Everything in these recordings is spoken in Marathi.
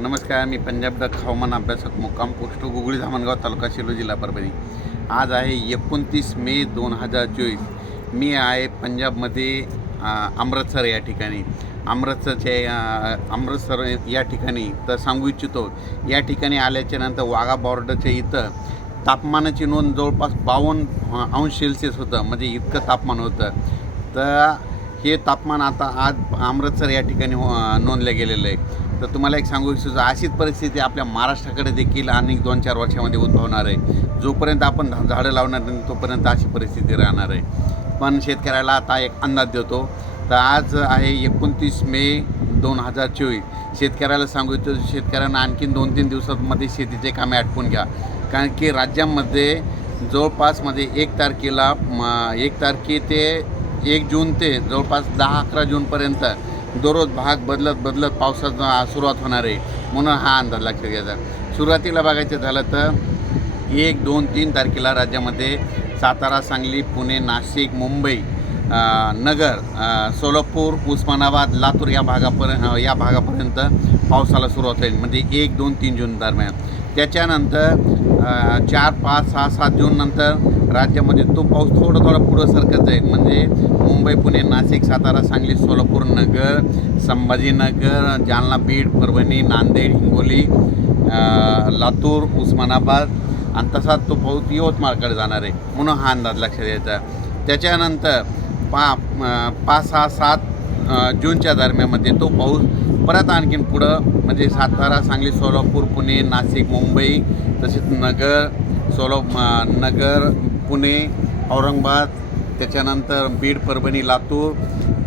नमस्कार मी पंजाब डक हवामान अभ्यासक मुक्काम पोस्ट गुगळी धामणगाव तालुका सेलू जिल्हा परभणी आज आहे एकोणतीस मे दोन हजार चोवीस मी आहे पंजाबमध्ये अमृतसर या ठिकाणी अमृतसरच्या अमृतसर या ठिकाणी तर सांगू इच्छितो या ठिकाणी आल्याच्या नंतर वाघा बॉर्डरच्या इथं तापमानाची नोंद जवळपास बावन्न अंश सेल्सिअस होतं म्हणजे इतकं तापमान होतं तर हे तापमान आता आज अमृतसर या ठिकाणी हो- नोंदलं गेलेलं आहे तर तुम्हाला एक सांगू इच्छितो अशीच परिस्थिती आपल्या महाराष्ट्राकडे देखील अनेक दोन चार वर्षामध्ये उद्भवणार आहे जोपर्यंत आपण झाडं लावणार नाही तोपर्यंत अशी परिस्थिती राहणार आहे पण शेतकऱ्याला आता एक अंदाज देतो तर आज आहे एकोणतीस मे दोन हजार चोवीस शेतकऱ्याला सांगू इच्छितो शेतकऱ्यांना आणखीन दोन तीन दिवसांमध्ये शेतीचे कामे आटपून घ्या कारण की राज्यामध्ये जवळपासमध्ये एक तारखेला एक तारखे ते एक जून ते जवळपास दहा अकरा जूनपर्यंत दररोज भाग बदलत बदलत पावसाचा सुरुवात होणार आहे म्हणून हा अंदाज लक्षात घ्यायचा सुरुवातीला बघायचं झालं तर एक दोन तीन तारखेला राज्यामध्ये सातारा सांगली पुणे नाशिक मुंबई नगर सोलापूर उस्मानाबाद लातूर या भागापर्यंत या भागापर्यंत पावसाला सुरुवात होईल म्हणजे एक दोन तीन जून दरम्यान त्याच्यानंतर चार पाच सहा सात जून नंतर राज्यामध्ये तो पाऊस थोडा थोडा पुढं सरकत जाईल म्हणजे मुंबई पुणे नाशिक सातारा सांगली सोलापूर नगर संभाजीनगर जालना बीड परभणी नांदेड हिंगोली लातूर उस्मानाबाद आणि तसाच तो पाऊस यवतमाळकडे जाणार आहे म्हणून हा अंदाज लक्षात यायचा त्याच्यानंतर पा पाच सहा सात जूनच्या दरम्यानमध्ये तो पाऊस परत आणखीन पुढं म्हणजे सातारा सांगली सोलापूर पुणे नाशिक मुंबई तसेच नगर सोलो नगर पुणे औरंगाबाद त्याच्यानंतर बीड परभणी लातूर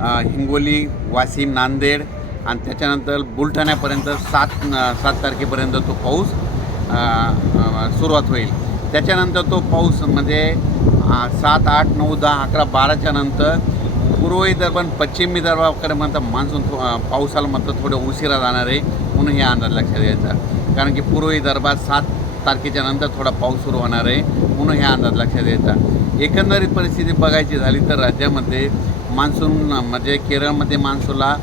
हिंगोली वाशिम नांदेड आणि त्याच्यानंतर बुलढाण्यापर्यंत सात सात तारखेपर्यंत तो पाऊस सुरुवात होईल त्याच्यानंतर तो पाऊस म्हणजे सात आठ नऊ दहा अकरा बाराच्या नंतर पूर्व विदर्भ पश्चिम विदर्भाकडे म्हणतात मान्सून पावसाला म्हणतं थोडं उशिरा जाणार आहे म्हणून हे अंदाज लक्षात घ्यायचा कारण की पूर्व विदर्भात सात तारखेच्या नंतर थोडा पाऊस सुरू होणार आहे म्हणून ह्या अंदाज लक्षात द्यायचा एकंदरीत परिस्थिती बघायची झाली तर राज्यामध्ये मान्सून म्हणजे केरळमध्ये मान्सूनला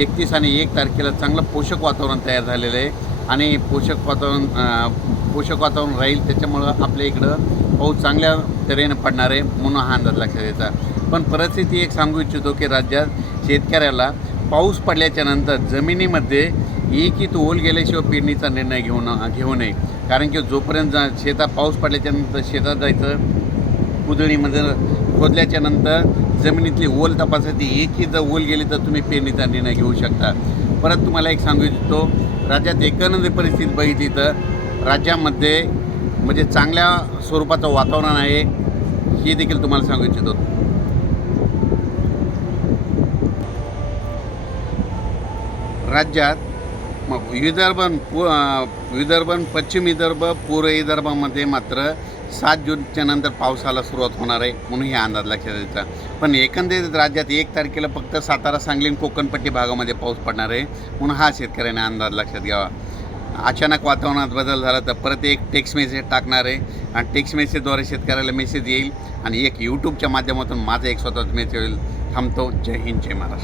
एकतीस आणि एक तारखेला चांगलं पोषक वातावरण तयार झालेलं आहे आणि पोषक वातावरण पोषक वातावरण राहील त्याच्यामुळं आपल्या इकडं पाऊस चांगल्या तऱ्हेनं पडणार आहे म्हणून हा अंदाज लक्षात येतात पण परिस्थिती एक सांगू इच्छितो की राज्यात शेतकऱ्याला पाऊस पडल्याच्यानंतर जमिनीमध्ये ही तो ओल गेल्याशिवाय पेरणीचा निर्णय घेऊन घेऊ नये कारण की जोपर्यंत जा शेतात पाऊस पडल्याच्यानंतर शेतात जायचं कुदळीमध्ये खोदल्याच्यानंतर जमिनीतली ओल तपासायची एकही जर ओल गेली तर तुम्ही पेरणीचा निर्णय घेऊ शकता परत तुम्हाला एक सांगू इच्छितो राज्यात एकंदर परिस्थिती बघितली तर राज्यामध्ये म्हणजे चांगल्या स्वरूपाचं वातावरण आहे हे देखील तुम्हाला सांगू इच्छितो राज्यात विदर्भ पू विदर्भन पश्चिम विदर्भ पूर्व विदर्भामध्ये मात्र सात जूनच्या नंतर पावसाला सुरुवात होणार आहे म्हणून हे अंदाज लक्षात येतं पण एकंदरीत राज्यात एक तारखेला फक्त सातारा सांगली आणि कोकणपट्टी भागामध्ये पाऊस पडणार आहे म्हणून हा शेतकऱ्याने अंदाज लक्षात घ्यावा अचानक वातावरणात बदल झाला तर परत एक टेक्स्ट मेसेज टाकणार आहे आणि टेक्स्ट मेसेजद्वारे शेतकऱ्याला मेसेज येईल आणि एक यूट्यूबच्या माध्यमातून माझा एक स्वतःच मेसेज होईल थांबतो जय हिंद जय महाराष्ट्र